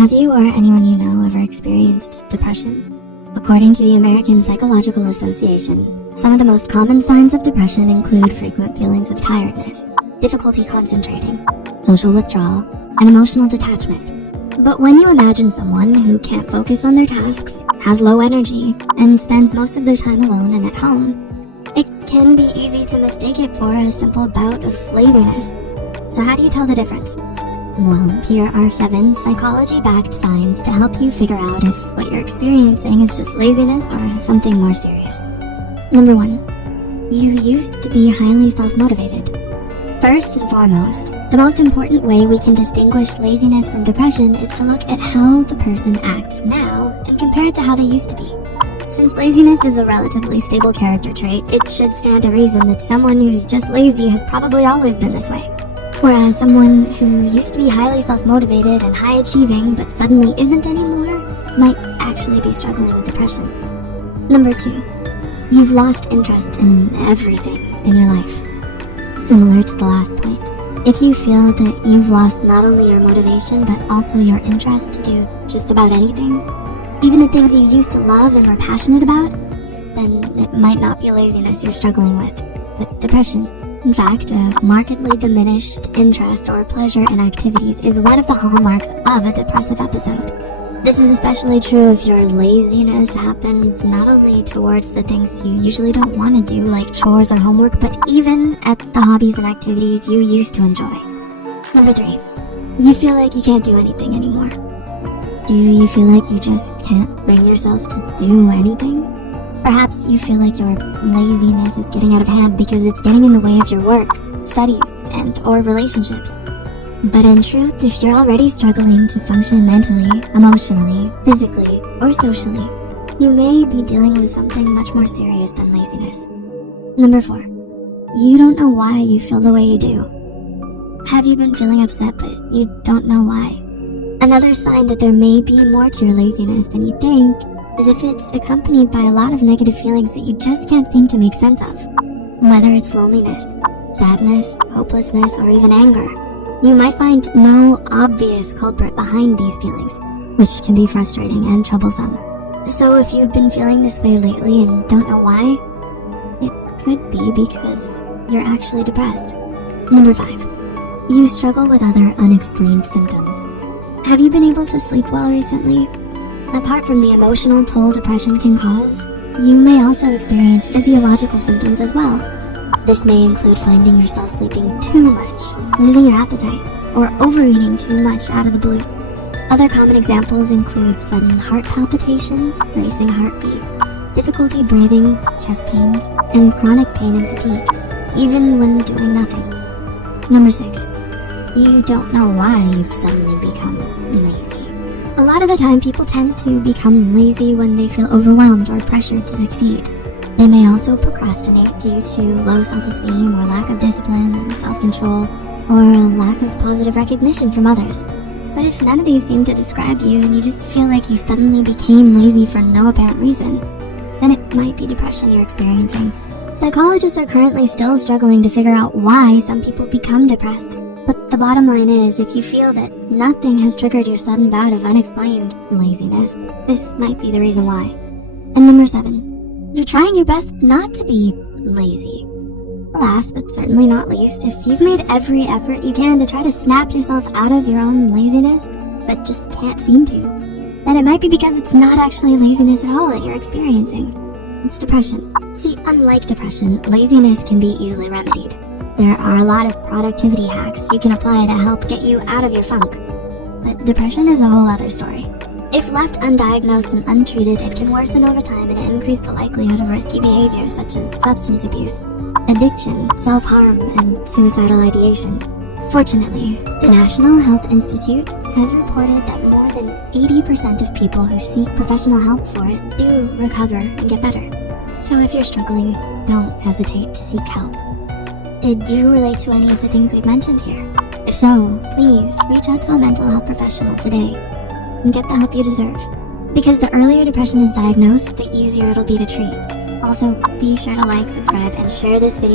Have you or anyone you know ever experienced depression? According to the American Psychological Association, some of the most common signs of depression include frequent feelings of tiredness, difficulty concentrating, social withdrawal, and emotional detachment. But when you imagine someone who can't focus on their tasks, has low energy, and spends most of their time alone and at home, it can be easy to mistake it for a simple bout of laziness. So how do you tell the difference? Well, here are 7 psychology-backed signs to help you figure out if what you're experiencing is just laziness or something more serious. Number 1. You used to be highly self-motivated. First and foremost, the most important way we can distinguish laziness from depression is to look at how the person acts now and compare it to how they used to be. Since laziness is a relatively stable character trait, it should stand to reason that someone who's just lazy has probably always been this way. Whereas someone who used to be highly self-motivated and high-achieving but suddenly isn't anymore might actually be struggling with depression. Number 2. You've lost interest in everything in your life. Similar to the last point, if you feel that you've lost not only your motivation but also your interest to do just about anything, even the things you used to love and were passionate about, then it might not be laziness you're struggling with, but depression. In fact, a markedly diminished interest or pleasure in activities is one of the hallmarks of a depressive episode. This is especially true if your laziness happens not only towards the things you usually don't want to do, like chores or homework, but even at the hobbies and activities you used to enjoy. Number 3. You feel like you can't do anything anymore. Do you feel like you just can't bring yourself to do anything? Perhaps you feel like your laziness is getting out of hand because it's getting in the way of your work, studies, and/or relationships. But in truth, if you're already struggling to function mentally, emotionally, physically, or socially, you may be dealing with something much more serious than laziness. Number 4. You don't know why you feel the way you do. Have you been feeling upset but you don't know why? Another sign that there may be more to your laziness than you think is if it's accompanied by a lot of negative feelings that you just can't seem to make sense of. Whether it's loneliness, sadness, hopelessness, or even anger, you might find no obvious culprit behind these feelings, which can be frustrating and troublesome. So if you've been feeling this way lately and don't know why, it could be because you're actually depressed. Number 5. You struggle with other unexplained symptoms. Have you been able to sleep well recently? Apart from the emotional toll depression can cause, you may also experience physiological symptoms as well. This may include finding yourself sleeping too much, losing your appetite, or overeating too much out of the blue. Other common examples include sudden heart palpitations, racing heartbeat, difficulty breathing, chest pains, and chronic pain and fatigue, even when doing nothing. Number 6. You don't know why you've suddenly become lazy. A lot of the time, people tend to become lazy when they feel overwhelmed or pressured to succeed. They may also procrastinate due to low self-esteem or lack of discipline and self-control, or a lack of positive recognition from others. But if none of these seem to describe you and you just feel like you suddenly became lazy for no apparent reason, then it might be depression you're experiencing. Psychologists are currently still struggling to figure out why some people become depressed. But the bottom line is, if you feel that nothing has triggered your sudden bout of unexplained laziness, this might be the reason why. And number 7, you're trying your best not to be lazy. Last but certainly not least, if you've made every effort you can to try to snap yourself out of your own laziness, but just can't seem to, then it might be because it's not actually laziness at all that you're experiencing. It's depression. See, unlike depression, laziness can be easily remedied. There are a lot of productivity hacks you can apply to help get you out of your funk. But depression is a whole other story. If left undiagnosed and untreated, it can worsen over time and increase the likelihood of risky behaviors such as substance abuse, addiction, self-harm, and suicidal ideation. Fortunately, the National Health Institute has reported that more than 80% of people who seek professional help for it do recover and get better. So if you're struggling, don't hesitate to seek help. Did you relate to any of the things we've mentioned here? If so, please reach out to a mental health professional today and get the help you deserve. Because the earlier depression is diagnosed, the easier it'll be to treat. Also, be sure to like, subscribe, and share this video